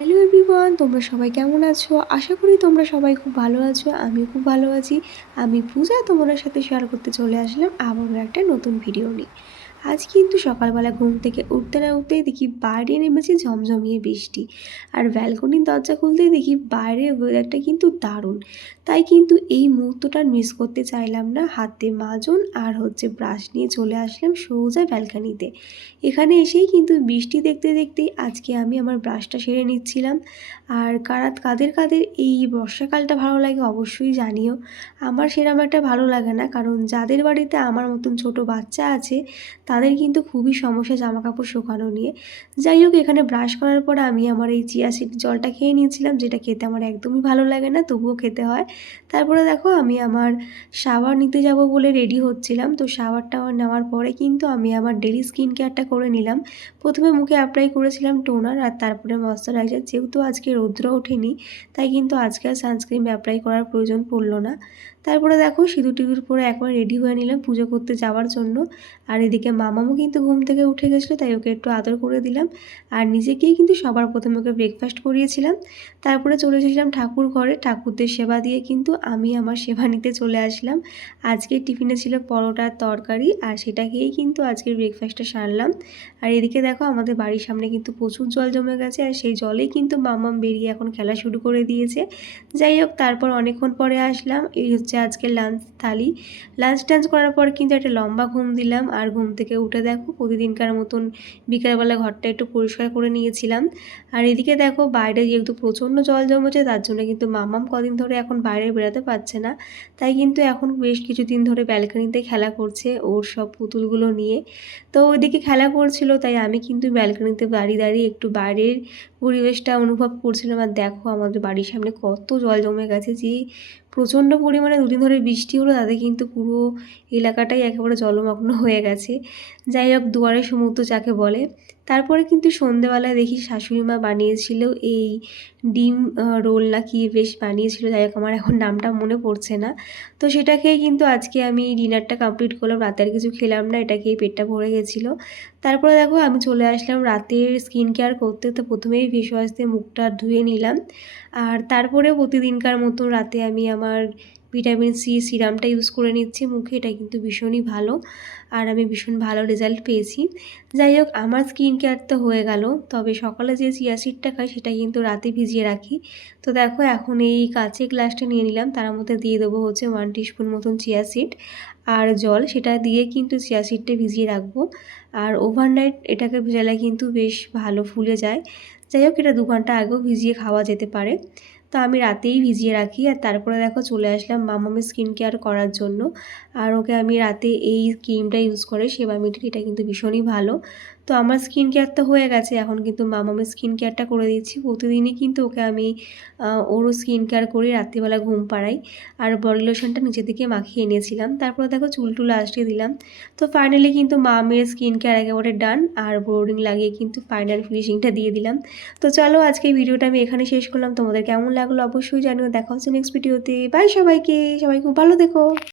Hello everyone তোমরা সবাই কেমন আছো? আশা করি তোমরা সবাই খুব ভালো আছো আমি খুব ভালো আছি। আমি পূজা, তোমাদের সাথে শেয়ার করতে চলে আসলাম আবার একটা নতুন ভিডিও নিয়ে। আজ কিন্তু সকালবেলা ঘুম থেকে উঠতে না উঠতেই দেখি বাইরে নেমেছে ঝমঝমিয়ে বৃষ্টি। আর ব্যালকনির দরজা খুলতেই দেখি বাইরের ওয়েদারটা কিন্তু দারুণ। তাই কিন্তু এই মুহূর্তটা মিস করতে চাইলাম না। হাতে মাজন আর হচ্ছে ব্রাশ নিয়ে চলে আসলাম সোজা ব্যালকানিতে এখানে এসেই কিন্তু বৃষ্টি দেখতে দেখতেই আজকে আমি আমার ব্রাশটা সেরে নিচ্ছিলাম। আর কারা কাদের কাদের এই বর্ষাকালটা ভালো লাগে অবশ্যই জানিও। আমার সেরকম একটা ভালো লাগে না, কারণ যাদের বাড়িতে আমার মতন ছোট বাচ্চা আছে তাদের কিন্তু খুবই সমস্যা জামা কাপড় শুকানো নিয়ে। যাই হোক, এখানে ব্রাশ করার পর আমি আমার এই চিয়া সিড জলটা খেয়ে নিয়েছিলাম, যেটা খেতে আমার একদমই ভালো লাগে না, তবুও খেতে হয়। তারপরে দেখো, আমি আমার শাওয়ার নিতে যাব বলে রেডি হচ্ছিলাম। তো শাওয়ারটা নেওয়ার পরে কিন্তু আমি আমার ডেলি স্কিন কেয়ারটা করে নিলাম। প্রথমে মুখে অ্যাপ্লাই করেছিলাম টোনার আর তারপরে ময়শ্চারাইজার যেহেতু আজকে রৌদ্র ওঠেনি, তাই কিন্তু আজকে আর সানস্ক্রিন অ্যাপ্লাই করার প্রয়োজন পড়ল না। তারপরে দেখো, সিঁদুর টিঁদুর পরে একবার রেডি হয়ে নিলাম পুজো করতে যাওয়ার জন্য। আর এদিকে মামামও কিন্তু ঘুম থেকে উঠে গেছিল, তাই ওকে একটু আদর করে দিলাম। আর নিজেকেই কিন্তু সবার প্রথমে ওকে ব্রেকফাস্ট করিয়েছিলাম। তারপরে চলে এসেছিলাম ঠাকুর ঘরে। ঠাকুরদের সেবা দিয়ে কিন্তু আমি আমার সেবা নিতে চলে আসলাম। আজকে টিফিনে ছিল পরোটার তরকারি, আর সেটা খেয়েই কিন্তু আজকের ব্রেকফাস্টটা সারলাম। আর এদিকে দেখো আমাদের বাড়ির সামনে কিন্তু প্রচুর জল জমে গেছে, আর সেই জলেই কিন্তু মামাম বেরিয়ে এখন খেলা শুরু করে দিয়েছে। যাই হোক, তারপর অনেকক্ষণ পরে আসলাম। এই হচ্ছে আজকে লাঞ্চ থালি লাঞ্চ টাঞ্চ করার পর কিন্তু একটা লম্বা ঘুম দিলাম, আর ঘুম থেকে উঠে দেখো, প্রতিদিনকার মতন বিকালবেলা ঘরটা একটু পরিষ্কার করে নিয়েছিলাম। আর এদিকে দেখো, বাইরে যেহেতু প্রচণ্ড জল জমেছে, তার জন্য কিন্তু মামাম কদিন ধরে এখন বাইরে বেরোতে পারছে না। তাই কিন্তু এখন বেশ কিছুদিন ধরে ব্যালকানিতে খেলা করছে ওর সব পুতুলগুলো নিয়ে। তো ওইদিকে খেলা করছিল, তাই আমি কিন্তু ব্যালকানিতে দাঁড়িয়ে দাঁড়িয়ে একটু বাইরের পরিবেশটা অনুভব করছিলাম। আর দেখো, আমাদের বাড়ির সামনে কত জল জমে গেছে যে প্রচণ্ড পরিমাণে দুদিন ধরে বৃষ্টি হলো, তাতে কিন্তু পুরো এলাকাটাই একেবারে জলমগ্ন হয়ে গেছে। যাই হোক, দুয়ারে সমুদ্র যাকে বলে। তারপরে কিন্তু সন্ধেবেলায় দেখি শাশুড়ি মা বানিয়েছিল এই ডিম রোল না কি বেশ বানিয়েছিল, যাই হোক, আমার এখন নামটা মনে পড়ছে না। তো সেটা খেয়ে কিন্তু আজকে আমি ডিনারটা কমপ্লিট করলাম, রাতে আর কিছু খেলাম না, এটা খেয়ে পেটটা ভরে গেছিল। তারপরে দেখো, আমি চলে আসলাম রাতের স্কিন কেয়ার করতে, তো প্রথমেই ফেস ওয়াশ দিয়ে মুখটা ধুয়ে নিলাম। আর তারপরে প্রতিদিনকার মতো রাতে আমি আমার ভিটামিন সি সিরামটা ইউজ করে নিচ্ছি, মুখে এটা কিন্তু ভীষণই ভালো। আর আমি ভীষণ ভালো রেজাল্ট পেয়েছি। যাই হোক, আমার স্কিন কেয়ার তো হয়ে গেল, তবে সকালে যে চিয়া সিডটা খাই সেটা কিন্তু রাতে ভিজিয়ে রাখি। তো দেখো, এখন এই কাঁচের গ্লাসটা নিয়ে নিলাম, তার মধ্যে দিয়ে দেবো হচ্ছে ওয়ান টিস্পুন মতন চিয়া সিড। আর জল, সেটা দিয়ে কিন্তু চিয়া সিডটা ভিজিয়ে রাখব। আর ওভারনাইট এটাকে ভেজালে কিন্তু বেশ ভালো ফুলে যায়। যাই হোক, এটা দু ঘণ্টা আগেও ভিজিয়ে খাওয়া যেতে পারে। তো আমি রাতেই ভিজিয়ে রাখি। আর তারপরে দেখো চলে আসলাম মামামি স্কিন কেয়ার করার জন্য। আর ওকে আমি রাতে এই ক্রিমটা ইউজ করে সেবা সেবামিটির এটা কিন্তু ভীষণই ভালো। তো আমার স্কিন কেয়ারটা হয়ে গেছে, এখন কিন্তু মামামের স্কিন কেয়ারটা করে দিচ্ছি। প্রতিদিনই কিন্তু ওকে আমি ওরও স্কিন কেয়ার করি, রাত্রিবেলা ঘুম পাড়াই। আর বডি লোশনটা নিচের দিকে মাখিয়ে এনেছিলাম। তারপরে দেখো চুল টুল আসতে দিলাম। তো ফাইনালি কিন্তু মামের স্কিন কেয়ার একেবারে ডান আর বোর্ডিং লাগিয়ে কিন্তু ফাইনাল ফিনিশিংটা দিয়ে দিলাম। তো চলো আজকে ভিডিওটা আমি এখানে শেষ করলাম। তোমাদের কেমন লাগল অবশ্যই জানিও। দেখা হচ্ছে নেক্সট ভিডিওতে বাই সবাইকে। সবাই খুব ভালো দেখো